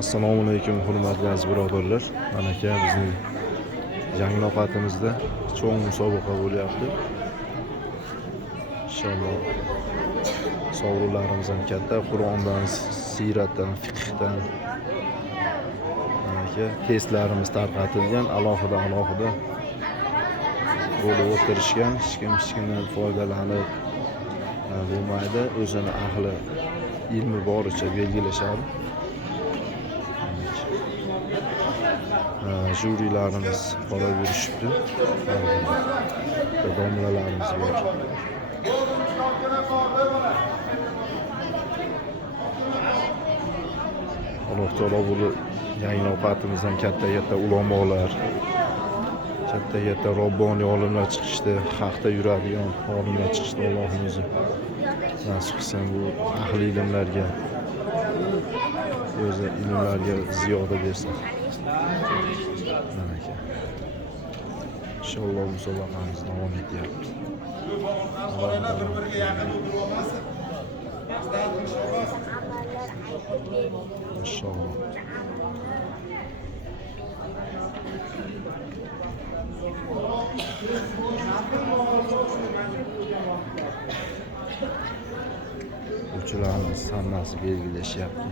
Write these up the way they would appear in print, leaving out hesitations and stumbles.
Assalomu alaykum hurmatli aziz birodarlar. Mana aka bizning yangi ovqatimizda cho'ng musobaqa bo'lyapti. Inshaalloh sovrinlarimiz ham katta. Qur'ondan, siyratdan, fiqhdan mana aka testlarimiz tarqatilgan, alohida bo'lib o'tirishgan. Hech kimdan foydalanib bo'lmaydi. O'zini ahli ilmi boricha belgilashadi. Jurilarimiz qarab yurishibdi. Domlalarimiz bor. Alloh taolo bu yangi ovqatimizdan katta ulamolar, katta robboniy olimlar chiqishdi, haqda yuradigan olimlar chiqishdi. Allohim o'zi nasib qilsin bu ahli ilmlarga, o'zi ilmlarga ziyoda bersin. Mana aka. Inshaalloh musobaqamiz davom etyapti. Inshaalloh. Uchilarimiz hammasi belgilashyapti.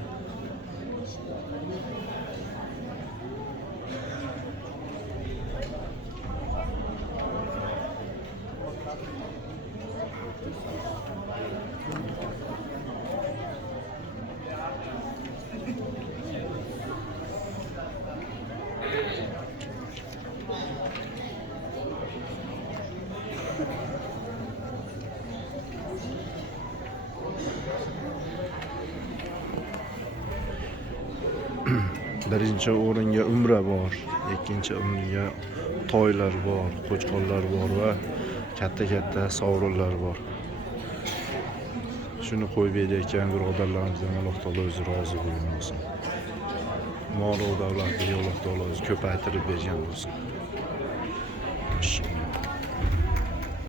Birinchi o'ringa umra bor, ikkinchi o'ringa toylar bor, qo'chqorlar bor va katta sovrinlar bor. Shuni qo'yib berayotgan birodarlarimizdan Alloh taolo o'zi rozi bo'lsin. Mol va davlatni Alloh taolo o'zi ko'paytirib bergan bo'lsin.